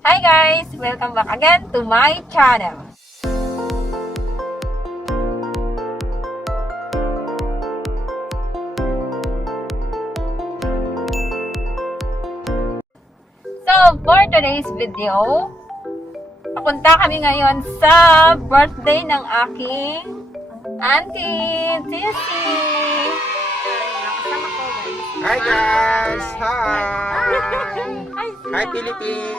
Hi guys! Welcome back again to my channel. So, for today's video, papunta kami ngayon sa birthday ng aking auntie, Sissy. Nakasama ko guys. Hi guys! Hi! Hi, Hi Philippines!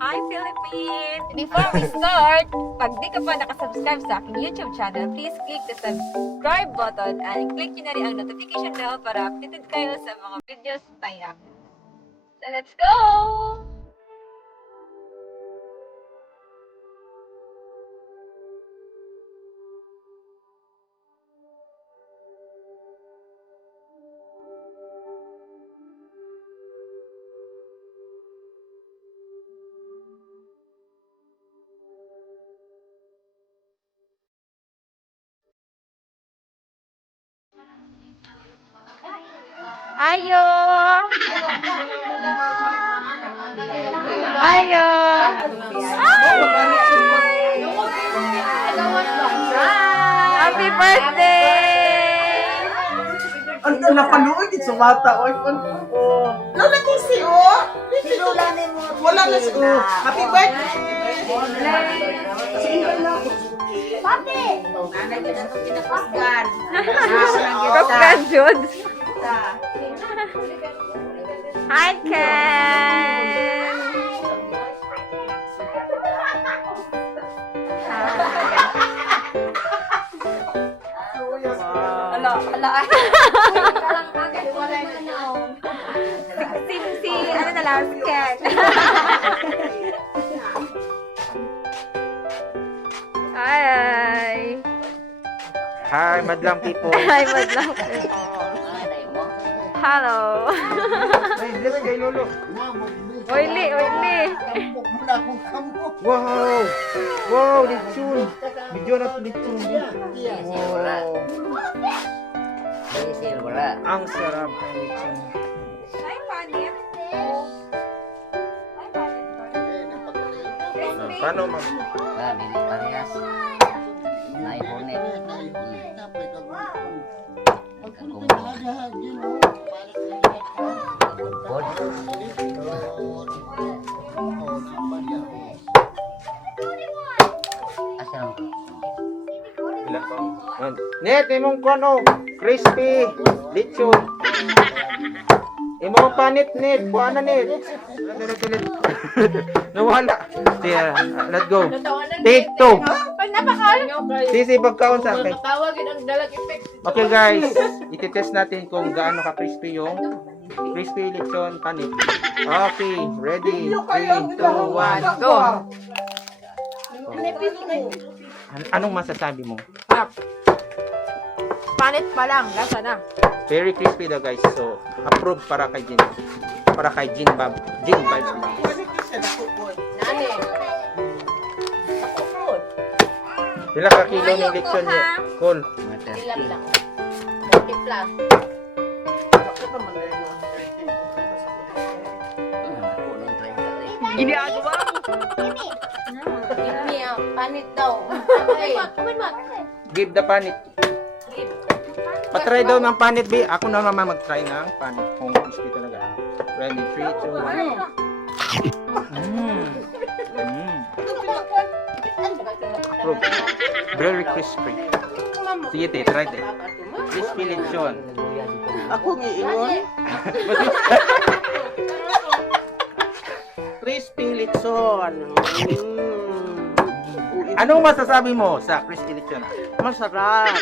Hi Philippines! Before we start, pag di ka pa nakasubscribe sa aking YouTube channel, please click the subscribe button and click nyo na rin ang notification bell para updated kayo sa mga videos tayo. So let's go! Ayo! Ayo! Happy birthday! Ang napanood din sa mata. Oy, Lola Kisi, oh! Wala na si oh. Happy birthday! Kapkan, Jude. Hi, Ken! Ano na lang, si Ken. Hi! Hi madlang people! Hi, madlang. Hello. Ay, bless kay Lolo! Oily, oily. Wow! Wow! Lechon! Video na ito lechon! Wow! Ang sarap ng lechon! Hi, Panit. Hi, Panit. Paano mag... Parehas. Naihonet. Ilan ko? Net, imong kono! Crispy! Lechon! Imong panit, Net! Buwan na, Net! Ulit. Nawala! Sige, let's go! Take two! Sisi, pagkaon sa akin. Okay guys, ititest natin kung gaano ka-crispy yung crispy lechon panit. Okay, ready? 3, 2, 1, go! Anong masasabi mo? Panit pa lang, lasa na. Very crispy daw guys. So, approve para kay Jin. Para kay Jin Bab. Jin Vibes. Pila ka kilo ng lechon niya? Cool. Ginagawa mo. Panit daw. Give the panit. Patry daw ng panit, B. Ako na naman mag-try ng panit. Kung crispy talaga. Ready? 3, 2, 1. Approve. Very crispy. Sige, te. Try, te. Crispy lechon. Ako ngiingon. Crispy lechon. Anong masasabi mo sa crispy lechon? Masarap.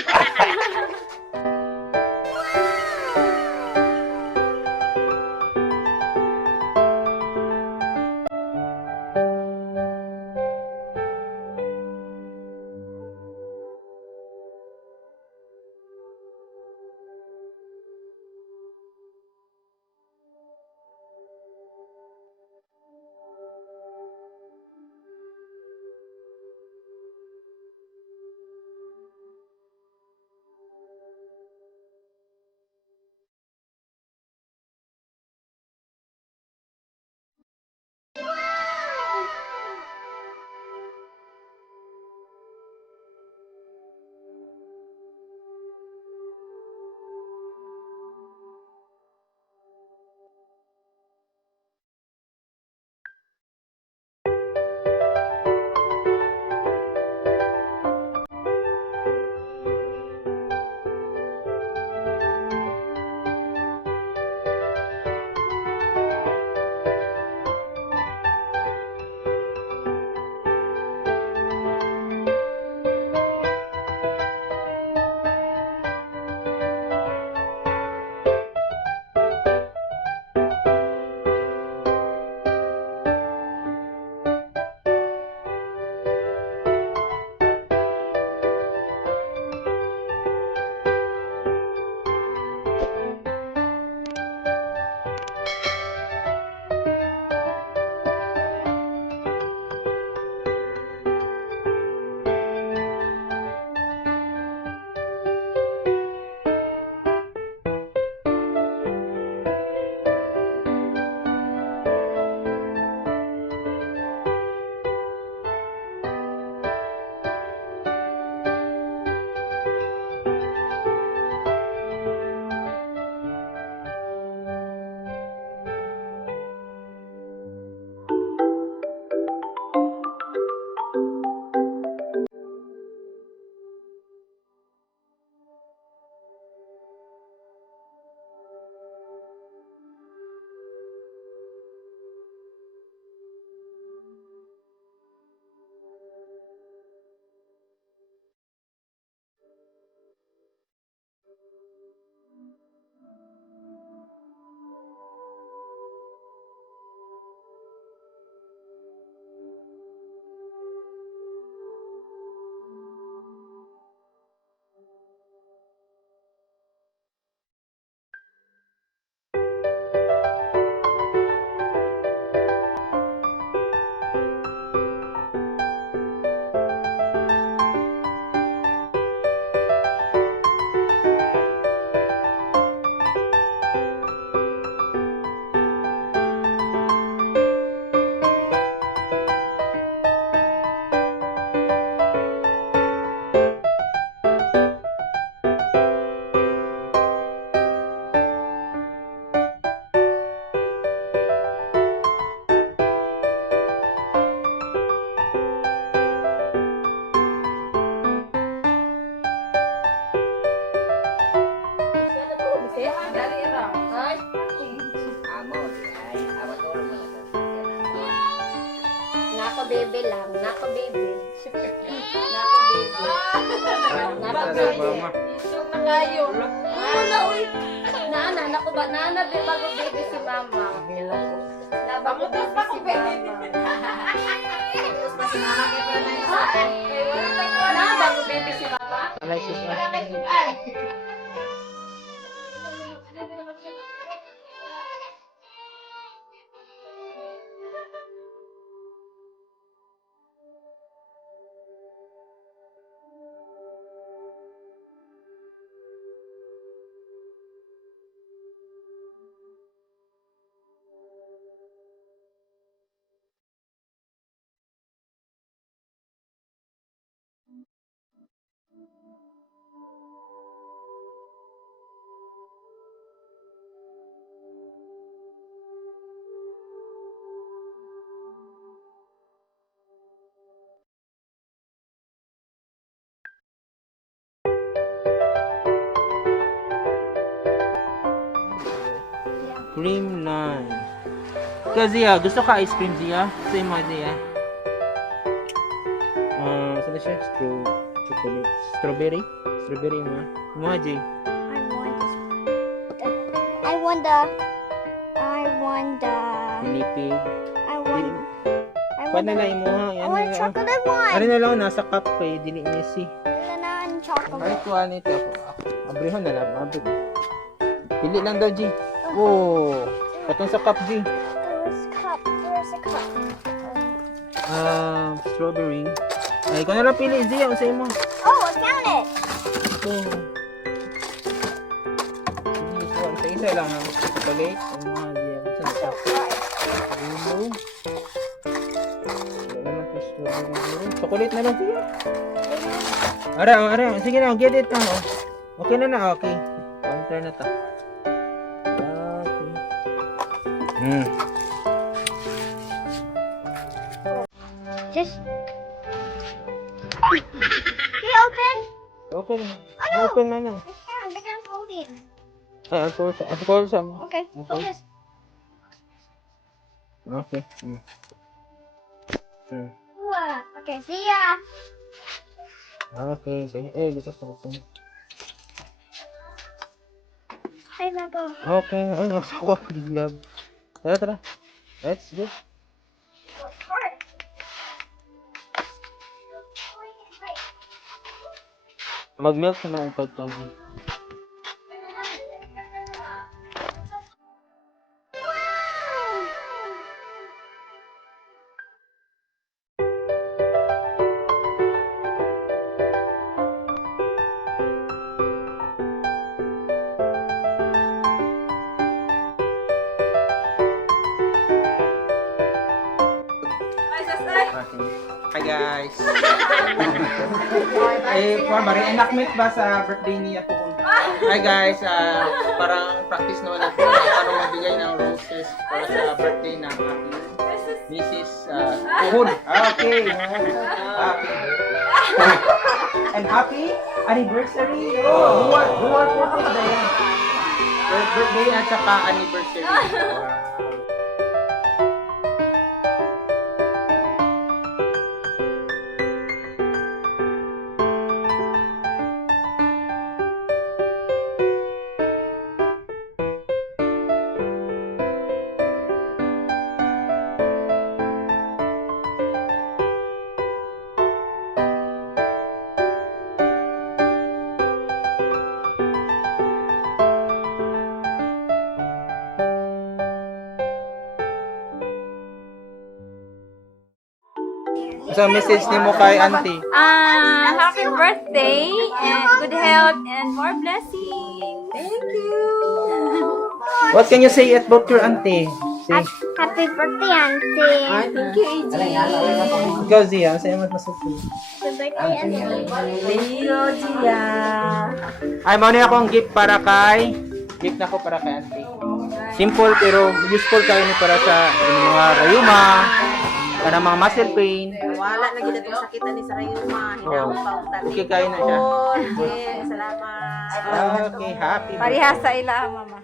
nako baby lang. Nako baby. Nako baby. Nako baby. Isog na kayo. Nana, nako ba? Nana, bago baby si mama. Na bago baby si mama. Na bago baby si mama. Alexis, cream naan. Ikaw, Zia, gusto ka ice cream, Zia? Say mo, Zia. Saan na siya? Chocolate. Strawberry? Strawberry mo. Mo, Jay. I want the Nipig. I Paano na mo, ha? Yan want na lang. chocolate one. Ano na lang, nasa cup ko eh. Dili niya si. Banana Ay, chocolate. kuha nito. Abrihan na lang. Abri. Pili lang daw, G. Oh. Patong sa cup, G. There's a cup. Strawberry. Ay, ikaw na lang pili, Zia. Ang sa'yo mo. Oh, I found it. Ito. Isa-isa lang ang chocolate. Ang mga Zia. Saan siya? Hello. Wala lang po strawberry. Chocolate na lang, Zia. Ara. Sige na, get it na. Oh. Okay na na, okay. Counter na ta. Okay. Just. You open? Open. Open na na. I can't hold it. Ay, alcohol sa mo. Okay. Okay. Focus. Okay. Okay. See ya. Okay. Eh, gusto ko. Hi, Mabo. Okay. Ay, nasa ko. Love. Tara. Let's go. Mag-milk na ang pagtawag. Hi guys. Mari enakment ba sa birthday niya po? Hi guys, parang practice naman natin paano magbigay ng roses para sa birthday ng aking Mrs. Puhon. Okay. And happy anniversary. Buwan po ito dahil. Birthday at saka anniversary. Wow. So, message ni mo kay auntie. Happy birthday and good health and more blessings. Thank you. What can you say about your auntie? Say, Happy birthday, Auntie. Thank you, AJ. ikaw Zia, sa'yo mas masabi. Happy birthday, Auntie. Thank you, Gia. Ay, mauna akong gift para kay... Gift na ko para kay auntie. Simple pero useful kayo ni para sa mga rayuma, para mga muscle pain. Wala na gid itong sakitan ni sa rayuma. Hinaw pa utan. Okay kayo na siya. Okay, salamat. Okay, happy birthday. Parihas sa ila, mama.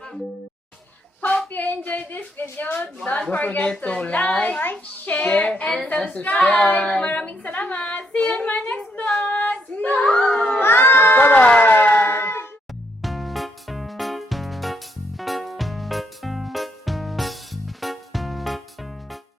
Hope you enjoyed this video. Don't forget forget to to like, share, share, and and subscribe. subscribe. Maraming salamat. See you on my